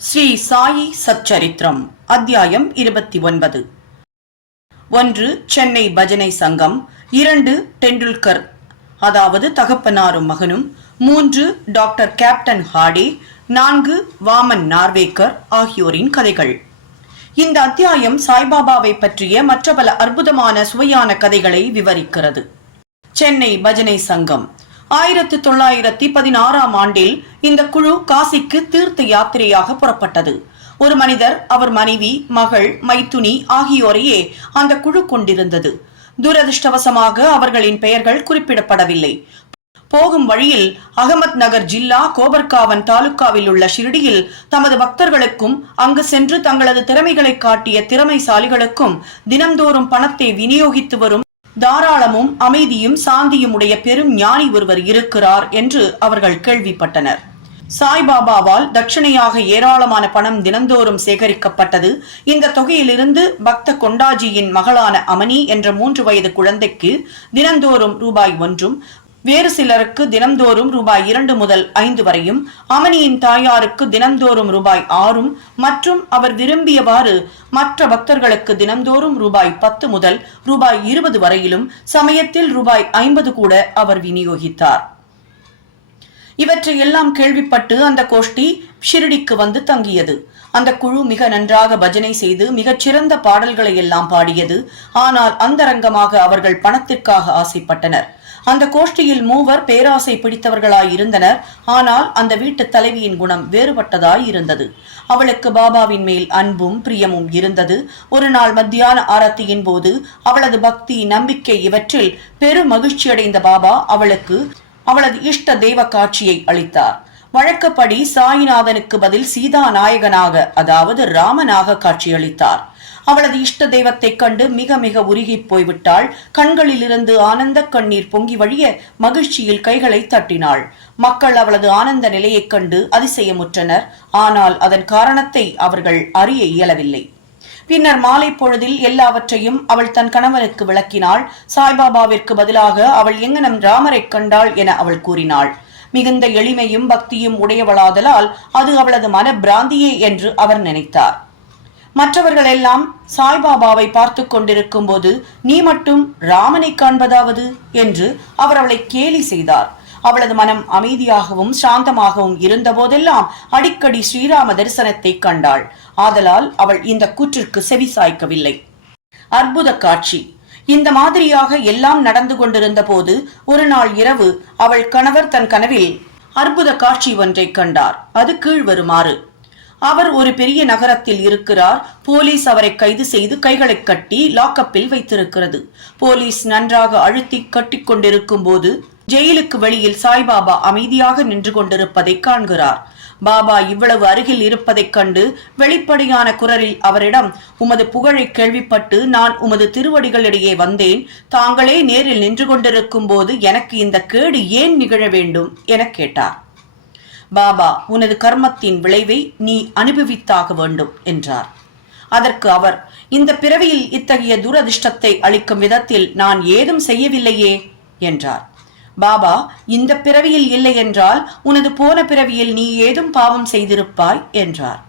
ஸ்ரீ சாயி சச்சரித்திரம் அத்தியாயம் 29. 1. சென்னை பஜனை சங்கம். 2. டெண்டுல்கர், அதாவது தகப்பனாரும் மகனும். 3. Doctor captain Harde. 4. வாமன் நார்வேக்கர் ஆகியோரின் கதைகள். இந்த அத்தியாயம் சாய்பாபாவை பற்றிய மற்ற பல அற்புதமான சுவையான கதைகளை விவரிக்கிறது. சென்னை பஜனை சங்கம் 1916ஆம் ஆண்டில் இந்த குழு காசிக்கு தீர்த்த யாத்திரையாக புறப்பட்டது. ஒரு மனிதர், அவர் மனைவி, மகள், மைத்துனி ஆகியோரையே அந்த குழு கொண்டிருந்தது. துரதிருஷ்டவசமாக அவர்களின் பெயர்கள் குறிப்பிடப்படவில்லை. போகும் வழியில் அகமத் நகர் ஜில்லா கோபர்காவன் தாலுக்காவில் உள்ள ஷிரடியில் தமது பக்தர்களுக்கும் அங்கு சென்று தங்களது திறமைகளை காட்டிய திறமைசாலிகளுக்கும் தினந்தோறும் பணத்தை விநியோகித்து வரும் தாராளமும் அமைதியும் சாந்தியும் உடைய பெரும் ஞானி ஒருவர் இருக்கிறார் என்று அவர்கள் கேள்விப்பட்டனர். சாய்பாபாவால் தட்சணையாக ஏராளமான பணம் தினந்தோறும் சேகரிக்கப்பட்டது. இந்த தொகையிலிருந்து பக்த கொண்டாஜியின் மகளான அமனி என்ற 3 வயது குழந்தைக்கு தினந்தோறும் ரூபாய் 1, வேறு சிலருக்கு தினந்தோறும் ரூபாய் 2 முதல் 5 வரையும், அமனியின் தாயாருக்கு தினந்தோறும் ரூபாய் 6 மற்றும் அவர் விரும்பியவாறு மற்ற பக்தர்களுக்கு தினந்தோறும் ரூபாய் 10 முதல் ரூபாய் 20 வரையிலும், சமயத்தில் ரூபாய் 50 கூட அவர் விநியோகித்தார். இவற்றை எல்லாம் கேள்விப்பட்டு அந்த கோஷ்டி ஷிரடிக்கு வந்து தங்கியது. அந்த குழு மிக நன்றாக பஜனை செய்து மிகச்சிறந்த பாடல்களை எல்லாம் பாடியது. ஆனால் அந்தரங்கமாக அவர்கள் பணத்திற்காக ஆசைப்பட்டனர். அந்த கோஷ்டியில் 3 பேராசை பிடித்தவர்களாய் இருந்தனர். ஆனால் அந்த வீட்டு தலைவியின் குணம் வேறுபட்டதாய் இருந்தது. அவளுக்கு பாபாவின் மேல் அன்பும் பிரியமும் இருந்தது. ஒரு நாள் மத்தியான ஆரத்தியின் போது அவளது பக்தி, நம்பிக்கை இவற்றில் பெரு மகிழ்ச்சியடைந்த பாபா அவளுக்கு அவளது இஷ்ட தெய்வ காட்சியை அளித்தார். வழக்கப்படி சாயிநாதனுக்கு பதில் சீதா நாயகனாக, அதாவது ராமனாக காட்சியளித்தார். அவளது இஷ்ட தெய்வத்தை கண்டு மிக மிக உருகி போய்விட்டாள். கண்களிலிருந்து ஆனந்த கண்ணீர் பொங்கி வழிய மகிழ்ச்சியில் கைகளை தட்டினாள். மக்கள் அவளது ஆனந்த நிலையைக் கண்டு அதிசயமுற்றனர். ஆனால் அதன் காரணத்தை அவர்கள் அறிய இயலவில்லை. பின்னர் மாலை பொழுதில் எல்லாவற்றையும் அவள் தன் கணவனுக்கு விளக்கினாள். சாய்பாபாவிற்கு பதிலாக அவள் எங்கனம் ராமரை கண்டாள் என அவள் கூறினாள். மிகுந்த எளிமையும் பக்தியும் உடையவளாதலால் அது அவளது மன பிராந்தியே என்று அவர் நினைத்தார். மற்றவர்கள் எல்லாம் சாய்பாபாவை பார்த்து கொண்டிருக்கும் போது நீ மட்டும் ராமனை காண்பதாவது என்று அவர் அவளை கேலி செய்தார். அவளது மனம் அமைதியாகவும் சாந்தமாகவும் இருந்த போதெல்லாம் அடிக்கடி ஸ்ரீராம தரிசனத்தை கண்டாள். ஆதலால் அவள் இந்த கூற்றிற்கு செவி சாய்க்கவில்லை. அற்புத காட்சி. இந்த மாதிரியாக எல்லாம் நடந்து கொண்டிருந்த போது ஒரு நாள் இரவு அவள் கணவர் தன் கனவில் அற்புத காட்சி ஒன்றை கண்டார். அது கீழ்வருமாறு. அவர் ஒரு பெரிய நகரத்தில் இருக்கிறார். போலீஸ் அவரை கைது செய்து கைகளை கட்டி லாக்கப்பில் வைத்திருக்கிறது. போலீஸ் நன்றாக அழுத்தி கட்டி கொண்டிருக்கும் போது ஜெயிலுக்கு வெளியில் சாய்பாபா அமைதியாக நின்று கொண்டிருப்பதை காண்கிறார். பாபா இவ்வளவு அருகில் இருப்பதைக் கண்டு வெளிப்படையான குரலில் அவரிடம், உமது புகழை கேள்விப்பட்டு நான் உமது திருவடிகளிடையே வந்தேன். தாங்களே நேரில் நின்று கொண்டிருக்கும் போது எனக்கு இந்த கேடு ஏன் நிகழ வேண்டும் என கேட்டார். பாபா, உனது கர்மத்தின் விளைவை நீ அனுபவித்தாக வேண்டும் என்றார். அதற்கு அவர், இந்த பிறவியில் இத்தகைய துரதிர்ஷ்டத்தை அளிக்கும் விதத்தில் நான் ஏதும் செய்யவில்லையே என்றார். பாபா, இந்த பிறவியில் இல்லை என்றால் உனது போன பிறவியில் நீ ஏதும் பாவம் செய்திருப்பாய் என்றார்.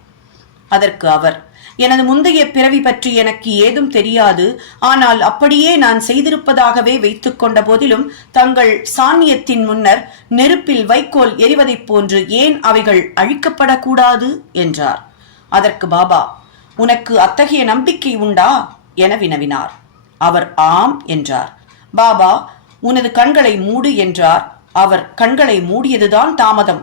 அதற்கு அவர், எனது முந்தைய பிறவி பற்றி எனக்கு ஏதும் தெரியாது. ஆனால் அப்படியே நான் செய்திருப்பதாகவே வைத்துக் கொண்ட போதிலும் தங்கள் சாநியத்தின் முன்னர் நெருப்பில் வைக்கோல் எரிவதைப் போன்று ஏன் அவைகள் அழிக்கப்படக்கூடாது என்றார். அதற்கு பாபா, உனக்கு அத்தகைய நம்பிக்கை உண்டா என வினவினார். அவர் ஆம் என்றார். பாபா, உனது கண்களை மூடு என்றார். அவர் கண்களை மூடியதுதான் தாமதம்.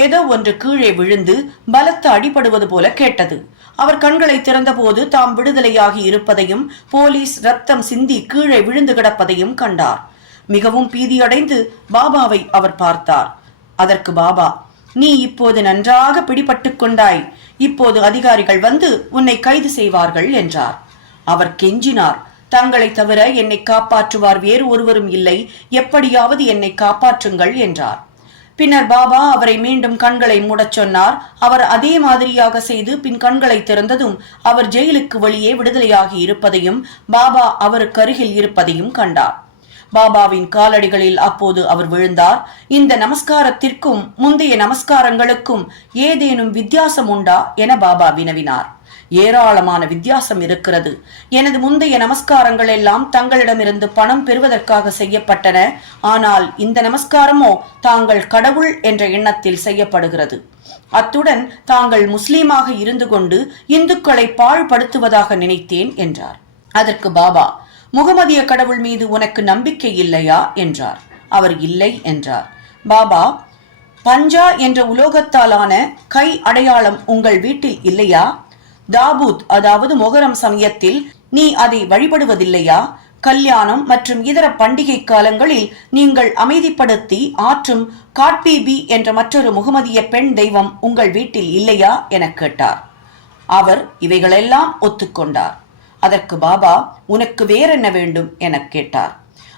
ஏதோ ஒன்று கீழே விழுந்து பலத்த அடிபடுவது போல கேட்டது. அவர் கண்களை திறந்தபோது தாம் விடுதலையாகி இருப்பதையும் போலீஸ் ரத்தம் சிந்தி கீழே விழுந்து கிடப்பதையும் கண்டார். மிகவும் பீதியடைந்து பாபாவை அவர் பார்த்தார். அதற்கு பாபா, நீ இப்போது நன்றாக பிடிபட்டு கொண்டாய். இப்போது அதிகாரிகள் வந்து உன்னை கைது செய்வார்கள் என்றார். அவர் கெஞ்சினார். தங்களை தவிர என்னை காப்பாற்றுவார் வேறு ஒருவரும் இல்லை. எப்படியாவது என்னை காப்பாற்றுங்கள் என்றார். பின்னர் பாபா அவரை மீண்டும் கண்களை மூடச் சொன்னார். அவர் அதே மாதிரியாக செய்து பின் கண்களை திறந்ததும் அவர் ஜெயிலுக்கு வெளியே விடுதலையாகி இருப்பதையும் பாபா அவருக்கு அருகில் இருப்பதையும் கண்டார். பாபாவின் காலடிகளில் அப்போது அவர் விழுந்தார். இந்த நமஸ்காரத்திற்கும் முந்தைய நமஸ்காரங்களுக்கும் ஏதேனும் வித்தியாசம் உண்டா என பாபா வினவினார். ஏராளமான வித்தியாசம் இருக்கிறது. எனது முந்தைய நமஸ்காரங்கள் எல்லாம் தங்களிடமிருந்து பணம் பெறுவதற்காக செய்யப்பட்டன. ஆனால் இந்த நமஸ்காரமோ தாங்கள் கடவுள் என்ற எண்ணத்தில் செய்யப்படுகிறது. அத்துடன் தாங்கள் முஸ்லீமாக இருந்து கொண்டு இந்துக்களை பாழ்படுத்துவதாக நினைத்தேன் என்றார். அதற்கு பாபா, முகமதிய கடவுள் மீது உனக்கு நம்பிக்கை இல்லையா என்றார். அவர் இல்லை என்றார். பாபா, பஞ்சா என்ற உலோகத்தாலான கை அடையாளம் உங்கள் வீட்டில் இல்லையா? தாபூத் அதாவது மொஹரம் சமயத்தில் நீ அதை வழிபடுவதில்லையா? கல்யாணம் மற்றும் இதர பண்டிகை காலங்களில் நீங்கள் அமைதிப்படுத்தி ஆற்றும் காட்பீபி என்ற மற்றொரு முகமதிய பெண் தெய்வம் உங்கள் வீட்டில் இல்லையா என கேட்டார். அவர் இவைகளெல்லாம் ஒத்துக்கொண்டார். அதற்கு பாபா, உனக்கு வேறென்ன வேண்டும் என கேட்டார்.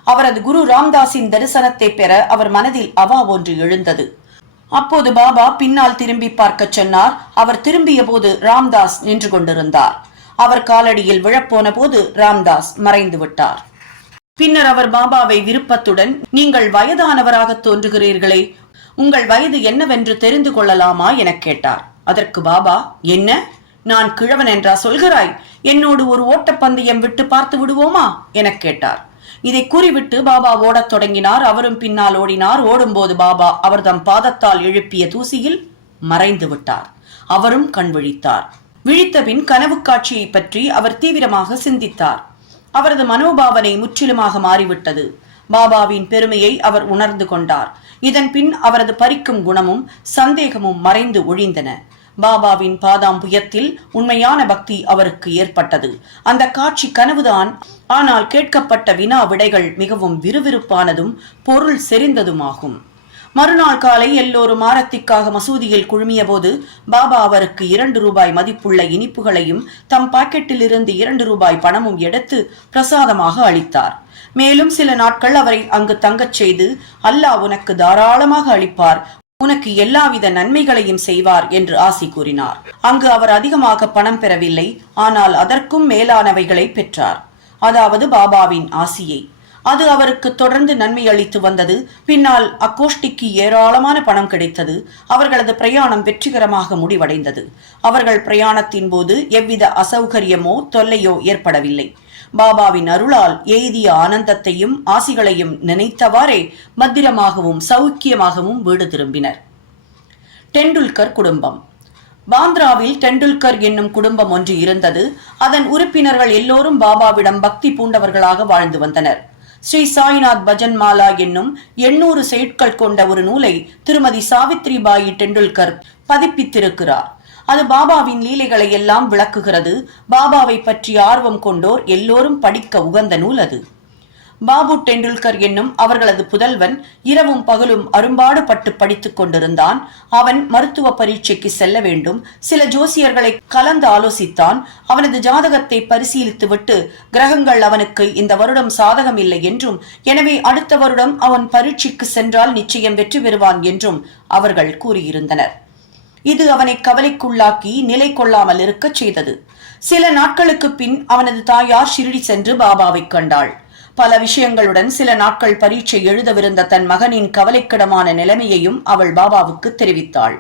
அவரது குரு ராம்தாஸின் தரிசனத்தை பெற அவர் மனதில் அவா ஒன்று எழுந்தது. அப்போது பாபா பின்னால் திரும்பி பார்க்க சொன்னார். அவர் திரும்பிய போது ராம்தாஸ் நின்று கொண்டிருந்தார். அவர் காலடியில் விழப்போன போது ராம்தாஸ் மறைந்து விட்டார். பின்னர் அவர் பாபாவை விருப்பத்துடன், நீங்கள் வயதானவராக தோன்றுகிறீர்களே, உங்கள் வயது என்னவென்று தெரிந்து கொள்ளலாமா என கேட்டார். அதற்கு பாபா, என்ன, நான் கிழவன் என்றா சொல்கிறாய்? என்னோடு ஒரு ஓட்டப்பந்தயம் விட்டு பார்த்து விடுவோமா என கேட்டார். இதை கூறிவிட்டு பாபா ஓடத் தொடங்கினார். அவரும் பின்னால் ஓடினார். ஓடும்போது பாபா அவர் தம் பாதத்தால் எழுப்பிய தூசியில் மறைந்து விட்டார். அவரும் கண் விழித்தார். விழித்தபின் கனவு காட்சியை பற்றி அவர் தீவிரமாக சிந்தித்தார். அவரது மனோபாவனை முற்றிலுமாக மாறிவிட்டது. பாபாவின் பெருமையை அவர் உணர்ந்து கொண்டார். இதன் பின் அவரது பறிக்கும் குணமும் சந்தேகமும் மறைந்து ஒழிந்தன. பாபாவின் பாதாம்புயத்தில் உண்மையான பக்தி அவருக்கு ஏற்பட்டது. அந்த காட்சி கனவுதான். ஆனால் கேட்கப்பட்ட வினா விடைகள் மிகவும் விறுவிறுப்பானதும் பொருள் செறிந்ததுமாகும். மறுநாள் காலை எல்லோரும் ஆரத்திக்காக மசூதியில் குழுமிய போது பாபா அவருக்கு 2 ரூபாய் மதிப்புள்ள இனிப்புகளையும் தம் பாக்கெட்டில் இருந்து 2 ரூபாய் பணமும் எடுத்து பிரசாதமாக அளித்தார். மேலும் சில நாட்கள் அவரை அங்கு தங்கச் செய்து, அல்லாஹ் உனக்கு தாராளமாக அளிப்பார், உனக்கு எல்லாவித நன்மைகளையும் செய்வார் என்று ஆசி கூறினார். அங்கு அவர் அதிகமாக பணம் பெறவில்லை. ஆனால் அதற்கும் மேலானவைகளை பெற்றார். அதாவது பாபாவின் ஆசியை. அது அவருக்கு தொடர்ந்து நன்மை அளித்து வந்தது. பின்னால் அக்கோஷ்டிக்கு ஏராளமான பணம் கிடைத்தது. அவர்களது பிரயாணம் வெற்றிகரமாக முடிவடைந்தது. அவர்கள் பிரயாணத்தின் போது எவ்வித அசௌகரியமோ தொல்லையோ ஏற்படவில்லை. பாபாவின் அருளால் எய்திய ஆனந்தத்தையும் ஆசிகளையும் நினைத்தவாறே பத்திரமாகவும் சௌக்கியமாகவும் வீடு திரும்பினர். டெண்டுல்கர் குடும்பம். பாந்திராவில் டெண்டுல்கர் என்னும் குடும்பம் ஒன்று இருந்தது. அதன் உறுப்பினர்கள் எல்லோரும் பாபாவிடம் பக்தி பூண்டவர்களாக வாழ்ந்து வந்தனர். ஸ்ரீ சாய்நாத் பஜன் மாலா என்னும் 800 செய்யுட்கள் கொண்ட ஒரு நூலை திருமதி சாவித்ரி பாயி டெண்டுல்கர் பதிப்பித்திருக்கிறார். அது பாபாவின் லீலைகளை எல்லாம் விளக்குகிறது. பாபாவை பற்றி ஆர்வம் கொண்டோர் எல்லோரும் படிக்க உகந்த நூல் அது. பாபு டெண்டுல்கர் என்னும் அவர்களது புதல்வன் இரவும் பகலும் அரும்பாடு பட்டு படித்துக் கொண்டிருந்தான். அவன் மருத்துவ பரீட்சைக்கு செல்ல வேண்டும். சில ஜோசியர்களை கலந்து ஆலோசித்தான். அவனது ஜாதகத்தை பரிசீலித்துவிட்டு கிரகங்கள் அவனுக்கு இந்த வருடம் சாதகம் இல்லை என்றும், எனவே அடுத்த வருடம் அவன் பரீட்சைக்கு சென்றால் நிச்சயம் வெற்றி பெறுவான் என்றும் அவர்கள் கூறியிருந்தனர். இது அவனை கவலைக்குள்ளாக்கி நிலை கொள்ளாமல் இருக்கச் செய்தது. சில நாட்களுக்கு பின் அவனது தாயார் ஷிரடி சென்று பாபாவை கண்டாள். பல விஷயங்களுடன் சில நாட்கள் பரீட்சை எழுதவிருந்த தன் மகனின் கவலைக்கிடமான நிலைமையையும் அவள் பாபாவுக்கு தெரிவித்தாள்.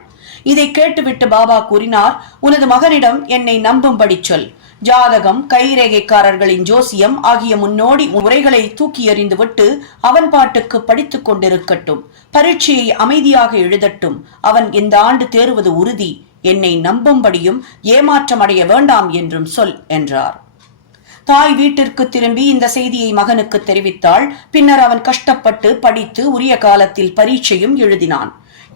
இதை கேட்டுவிட்டு பாபா கூறினார், உனது மகனிடம் என்னை நம்பும்படி சொல். ஜாதகம், கைரேகைக்காரர்களின் ஜோசியம் ஆகிய முன்னோடி முறைகளை தூக்கி எறிந்துவிட்டு அவன் பாட்டுக்கு படித்துக் கொண்டிருக்கட்டும். பரீட்சையை அமைதியாக எழுதட்டும். அவன் இந்த ஆண்டு தேறுவது உறுதி. என்னை நம்பும்படியும் ஏமாற்றம் அடைய வேண்டாம் என்றும் சொல் என்றார். தாய் வீட்டிற்கு திரும்பி இந்த செய்தியை மகனுக்கு தெரிவித்தாள். பின்னர் அவன் கஷ்டப்பட்டு படித்து உரிய காலத்தில் பரீட்சையும் எழுதினான்.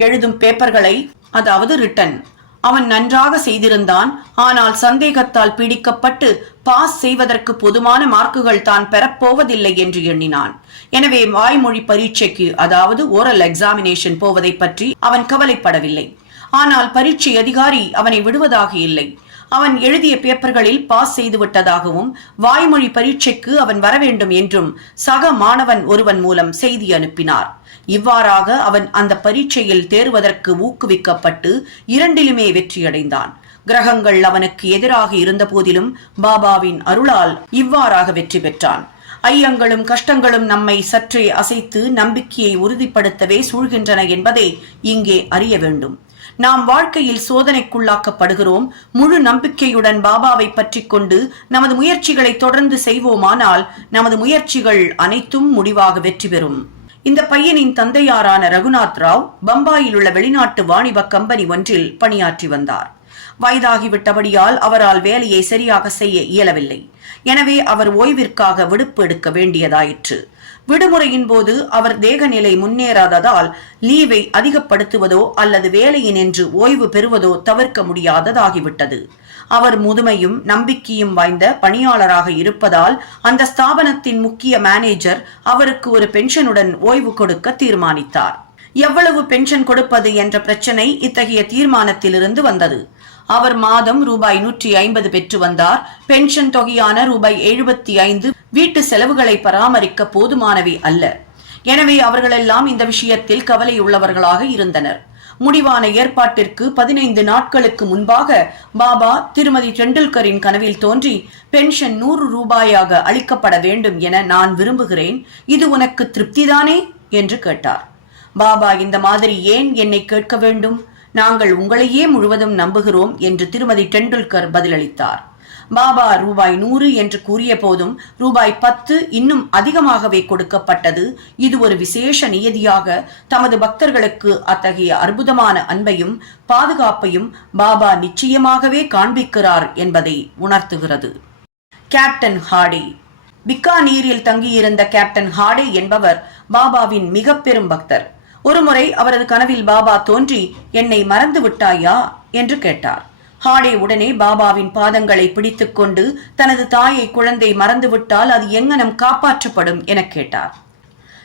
எழுதும் பேப்பர்களை, அதாவது ரிட்டன், அவன் நன்றாக செய்திருந்தான். ஆனால் சந்தேகத்தால் பீடிக்கப்பட்டு பாஸ் செய்வதற்கு போதுமான மார்க்குகள் தான் பெறப்போவதில்லை என்று எண்ணினான். எனவே வாய்மொழி பரீட்சைக்கு, அதாவது ஓரல் எக்ஸாமினேஷன் போவதை பற்றி அவன் கவலைப்படவில்லை. ஆனால் பரீட்சை அதிகாரி அவனை விடுவதாக இல்லை. அவன் எழுதிய பேப்பர்களில் பாஸ் செய்துவிட்டதாகவும் வாய்மொழி பரீட்சைக்கு அவன் வரவேண்டும் என்றும் சக மாணவன் ஒருவன் மூலம் செய்தி அனுப்பினார். இவ்வாறாக அவன் அந்த பரீட்சையில் தேர்வதற்கு ஊக்குவிக்கப்பட்டு 2லுமே வெற்றியடைந்தான். கிரகங்கள் அவனுக்கு எதிராக இருந்த போதிலும் பாபாவின் அருளால் இவ்வாறாக வெற்றி பெற்றான். ஐயங்களும் கஷ்டங்களும் நம்மை சற்றே அசைத்து நம்பிக்கையை உறுதிப்படுத்தவே சூழ்கின்றன என்பதை இங்கே அறிய வேண்டும். நாம் வாழ்க்கையில் சோதனைக்குள்ளாக்கப்படுகிறோம். முழு நம்பிக்கையுடன் பாபாவை பற்றி கொண்டு நமது முயற்சிகளை தொடர்ந்து செய்வோமானால் நமது முயற்சிகள் அனைத்தும் முடிவாக வெற்றி பெறும். இந்த பையனின் தந்தையாரான ரகுநாத் ராவ் பம்பாயில் உள்ள வெளிநாட்டு வாணிப கம்பெனி ஒன்றில் பணியாற்றி வந்தார். வயதாகிவிட்டபடியால் அவரால் வேலையை சரியாக செய்ய இயலவில்லை. எனவே அவர் ஓய்விற்காக விடுப்பு எடுக்க வேண்டியதாயிற்று. விடுமுறையின் போது அவர் தேகநிலை முன்னேறாததால் லீவை அதிகப்படுத்துவதோ அல்லது வேலையினின்று ஓய்வு பெறுவதோ தவிர்க்க முடியாததாகிவிட்டது. அவர் முதுமையும் நம்பிக்கையும் வாய்ந்த பணியாளராக இருப்பதால் அந்த ஸ்தாபனத்தின் முக்கிய மேனேஜர் அவருக்கு ஒரு பென்ஷனுடன் ஓய்வு கொடுக்க தீர்மானித்தார். எவ்வளவு பென்ஷன் கொடுப்பது என்ற பிரச்சனை இத்தகைய தீர்மானத்திலிருந்து வந்தது. அவர் மாதம் ரூபாய் 150 பெற்று வந்தார். பென்ஷன் தொகையான ரூபாய் 75 வீட்டு செலவுகளை பராமரிக்க போதுமானவை அல்ல. எனவே அவர்களெல்லாம் இந்த விஷயத்தில் கவலை உள்ளவர்களாக இருந்தனர். முடிவான ஏற்பாட்டிற்கு 15 நாட்களுக்கு முன்பாக பாபா திருமதி டெண்டுல்கரின் கனவில் தோன்றி, பென்ஷன் 100 ரூபாயாக அளிக்கப்பட வேண்டும் என நான் விரும்புகிறேன், இது உனக்கு திருப்திதானே என்று கேட்டார். பாபா, இந்த மாதிரி ஏன் என்னை கேட்க வேண்டும்? நாங்கள் உங்களையே முழுவதும் நம்புகிறோம் என்று திருமதி டெண்டுல்கர் பதிலளித்தார். பாபா ரூபாய் 100 என்று கூறிய போதும் ரூபாய் 10 இன்னும் அதிகமாகவே கொடுக்கப்பட்டது. இது ஒரு விசேஷ நியதியாக தமது பக்தர்களுக்கு அத்தகைய அற்புதமான அன்பையும் பாதுகாப்பையும் பாபா நிச்சயமாகவே காண்பிக்கிறார் என்பதை உணர்த்துகிறது. கேப்டன் ஹாடே. பிக்கானீரில் தங்கியிருந்த கேப்டன் ஹாடே என்பவர் பாபாவின் மிக பெரும் பக்தர். ஒருமுறை அவரது கனவில் பாபா தோன்றி, என்னை மறந்து விட்டாயா என்று கேட்டார். ஹாடே உடனே பாபாவின் பாதங்களை பிடித்துக் கொண்டு, தனது தாயை குழந்தை மறந்துவிட்டால் அது எங்கனம் காப்பாற்றப்படும் என கேட்டார்.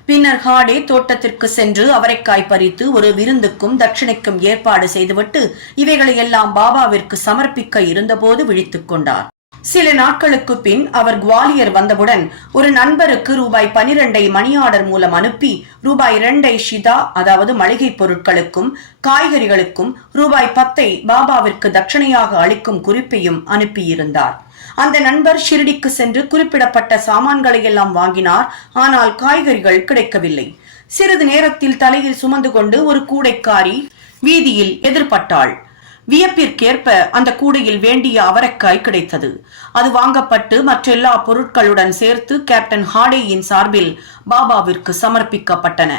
பின்னர் ஹாடே தோட்டத்திற்கு சென்று அவரைக்காய் பறித்து ஒரு விருந்துக்கும் தட்சிணைக்கும் ஏற்பாடு செய்துவிட்டு இவைகளை எல்லாம் பாபாவிற்கு சமர்ப்பிக்க இருந்தபோது விழித்துக் கொண்டார். சில நாட்களுக்கு பின் அவர் குவாலியர் வந்தவுடன் ஒரு நண்பருக்கு ரூபாய் 12 மணி ஆர்டர் மூலம் அனுப்பி ரூபாய் 2 ஷிதா, அதாவது மளிகை பொருட்களுக்கும் காய்கறிகளுக்கும் ரூபாய் 10 பாபாவிற்கு தட்சணையாக அளிக்கும் குறிப்பையும் அனுப்பியிருந்தார். அந்த நண்பர் ஷிரடிக்கு சென்று குறிப்பிடப்பட்ட சாமான்களை எல்லாம் வாங்கினார். ஆனால் காய்கறிகள் கிடைக்கவில்லை. சிறிது நேரத்தில் தலையில் சுமந்து கொண்டு ஒரு கூடைக்காரி வீதியில் எதிர்பட்டாள். வியப்பிற்கேற்ப அந்த கூடையில் வேண்டிய அவரைக்காய் கிடைத்தது. அது வாங்கப்பட்டு மற்றெல்லா பொருட்களுடன் சேர்த்து கேப்டன் ஹாடேயின் சார்பில் பாபாவிற்கு சமர்ப்பிக்கப்பட்டன.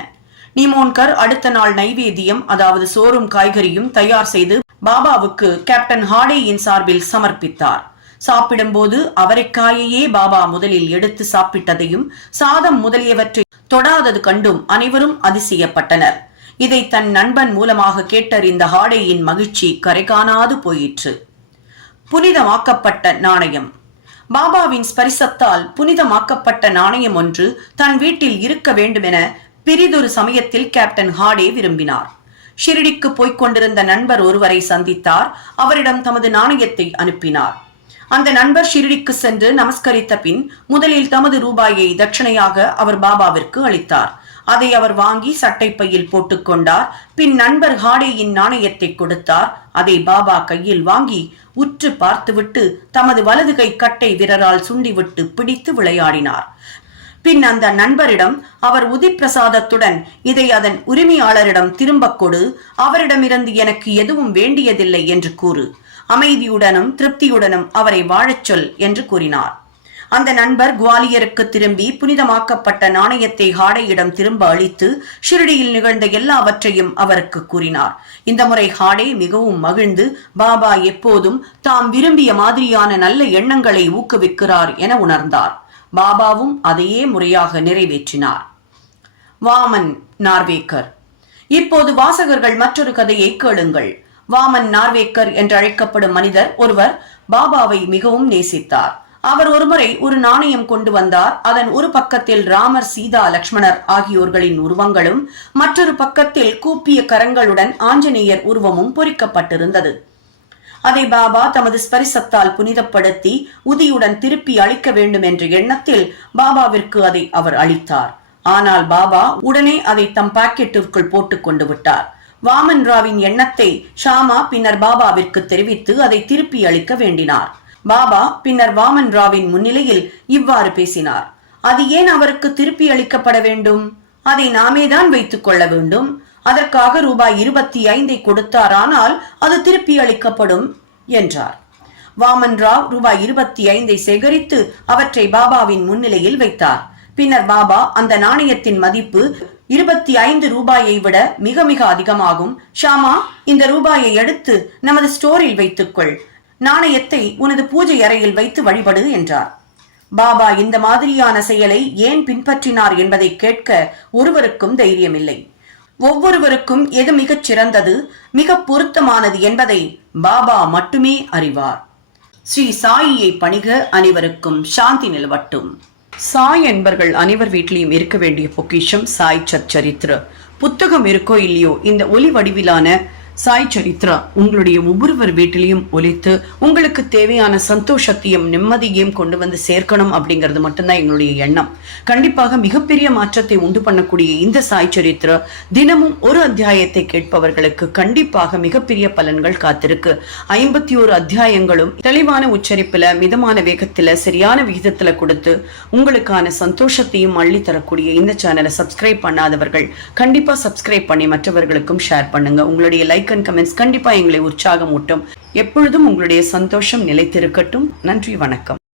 நிமோன்கர் அடுத்த நாள் நைவேத்தியம், அதாவது சோறும் காய்கறியும் தயார் செய்து பாபாவுக்கு கேப்டன் ஹாடேயின் சார்பில் சமர்ப்பித்தார். சாப்பிடும்போது அவரைக்காயையே பாபா முதலில் எடுத்து சாப்பிட்டதையும் சாதம் முதலியவற்றை தொடாதது கண்டும் அனைவரும் அதிசயப்பட்டனர். இதை தன் நண்பன் மூலமாக கேட்டறிந்த ஹாடேயின் மகிழ்ச்சி கரைகாணாது போயிற்று. புனிதமாக்கப்பட்ட நாணயம். பாபாவின் ஸ்பரிசத்தால் புனிதமாக்கப்பட்ட நாணயம் ஒன்று தன் வீட்டில் இருக்க வேண்டுமென பிரிதொரு சமயத்தில் கேப்டன் ஹாடே விரும்பினார். ஷிரடிக்கு போய்க் கொண்டிருந்த நண்பர் ஒருவரை சந்தித்தார். அவரிடம் தமது நாணயத்தை அனுப்பினார். அந்த நண்பர் ஷிரடிக்கு சென்று நமஸ்கரித்த பின் முதலில் தமது ரூபாயை தட்சணையாக அவர் பாபாவிற்கு அளித்தார். அதை அவர் வாங்கி சட்டை பையில் போட்டுக் கொண்டார். பின் நண்பர் ஹாடேயின் நாணயத்தை கொடுத்தார். அதை பாபா கையில் வாங்கி உற்று பார்த்துவிட்டு தமது வலது கை கட்டை விரலால் சுண்டிவிட்டு பிடித்து விளையாடினார். பின் அந்த நண்பரிடம் அவர் உதிப்பிரசாதத்துடன், இதை அதன் உரிமையாளரிடம் திரும்பக் கொடு, அவரிடமிருந்து எனக்கு எதுவும் வேண்டியதில்லை என்று கூறு, அமைதியுடனும் திருப்தியுடனும் அவரை வாழச் சொல் என்று கூறினார். அந்த நண்பர் குவாலியருக்கு திரும்பி புனிதமாக்கப்பட்ட நாணயத்தை ஹாடேயிடம் திரும்ப அளித்து ஷிரடியில் நிகழ்ந்த எல்லாவற்றையும் அவருக்கு கூறினார். இந்த முறை ஹாடே மிகவும் மகிழ்ந்து பாபா எப்போதும் தாம் விரும்பிய மாதிரியான நல்ல எண்ணங்களை ஊக்குவிக்கிறார் என உணர்ந்தார். பாபாவும் அதையே முறையாக நிறைவேற்றினார். வாமன் நார்வேக்கர். இப்போது வாசகர்கள் மற்றொரு கதையை கேளுங்கள். வாமன் நார்வேக்கர் என்று அழைக்கப்படும் மனிதர் ஒருவர் பாபாவை மிகவும் நேசித்தார். அவர் ஒருமுறை ஒரு நாணயம் கொண்டு வந்தார். அதன் ஒரு பக்கத்தில் ராமர், சீதா, லக்ஷ்மணர் ஆகியோர்களின் உருவங்களும் மற்றொரு பக்கத்தில் கூப்பிய கரங்களுடன் ஆஞ்சநேயர் உருவமும் பொறிக்கப்பட்டிருந்தது. அதை பாபா தமது ஸ்பரிசத்தால் புனிதப்படுத்தி உதியுடன் திருப்பி அளிக்க வேண்டும் என்ற எண்ணத்தில் பாபாவிற்கு அதை அவர் அளித்தார். ஆனால் பாபா உடனே அதை தம் பாக்கெட்டிற்குள் போட்டுக் கொண்டு விட்டார். வாமன் ராவின் எண்ணத்தை ஷாமா பின்னர் பாபாவிற்கு தெரிவித்து அதை திருப்பி அளிக்க வேண்டினார். பாபா பின்னர் வாமன் ராவின் முன்னிலையில் இவ்வாறு பேசினார். அது ஏன் அவருக்கு திருப்பி அளிக்கப்பட வேண்டும்? அதை நாமே தான் வைத்துக் கொள்ள வேண்டும். அதற்காக ரூபாய் 25 கொடுத்தாரானால் அது திருப்பி அளிக்கப்படும் என்றார். வாமன் ராவ் ரூபாய் 25 சேகரித்து அவற்றை பாபாவின் முன்னிலையில் வைத்தார். பின்னர் பாபா அந்த நாணயத்தின் மதிப்பு 25 ரூபாயை விட மிக மிக அதிகமாகும். ஷாமா, இந்த ரூபாயை எடுத்து நமது ஸ்டோரில் வைத்துக்கொள். நாணயத்தை உனது பூஜை அறையில் வைத்து வழிபடு என்றார். பாபா இந்த மாதிரியான செயலை ஏன் பின்பற்றினார் என்பதை கேட்க ஒருவருக்கும் தைரியமில்லை. ஒவ்வொருவருக்கும் எது மிகச் சிறந்தது, மிக பொருத்தமானது என்பதை பாபா மட்டுமே அறிவார். ஸ்ரீ சாயியை பணிக, அனைவருக்கும் சாந்தி நிலவட்டும். சாய் என்பர்கள் அனைவர் வீட்டிலையும் இருக்க வேண்டிய பொக்கிஷம் சாய் சச்சரித்ர. புத்தகம் இருக்கோ இல்லையோ, இந்த ஒலி வடிவிலான சாய் சரித்ரா உங்களுடைய ஒவ்வொருவர் வீட்டிலையும் ஒலித்து உங்களுக்கு தேவையான சந்தோஷத்தையும் நிம்மதியையும் கொண்டு வந்து சேர்க்கணும் அப்படிங்கிறது மட்டும்தான் எங்களுடைய எண்ணம். கண்டிப்பாக மிகப்பெரிய மாற்றத்தை உண்டு பண்ணக்கூடிய இந்த சாய் சரித்ரா தினமும் ஒரு அத்தியாயத்தை கேட்பவர்களுக்கு கண்டிப்பாக மிகப்பெரிய பலன்கள் காத்திருக்கு. 51 அத்தியாயங்களும் தெளிவான உச்சரிப்புல, மிதமான வேகத்துல, சரியான விகிதத்துல கொடுத்து உங்களுக்கான சந்தோஷத்தையும் அள்ளி தரக்கூடிய இந்த சேனலை சப்ஸ்கிரைப் பண்ணாதவர்கள் கண்டிப்பா சப்ஸ்கிரைப் பண்ணி மற்றவர்களுக்கும் ஷேர் பண்ணுங்க. உங்களுடைய லைக் அண்ட் கமெண்ட்ஸ் கண்டிப்பா எங்களை உற்சாகம் ஊட்டும். எப்பொழுதும் உங்களுடைய சந்தோஷம் நிலைத்திருக்கட்டும். நன்றி, வணக்கம்.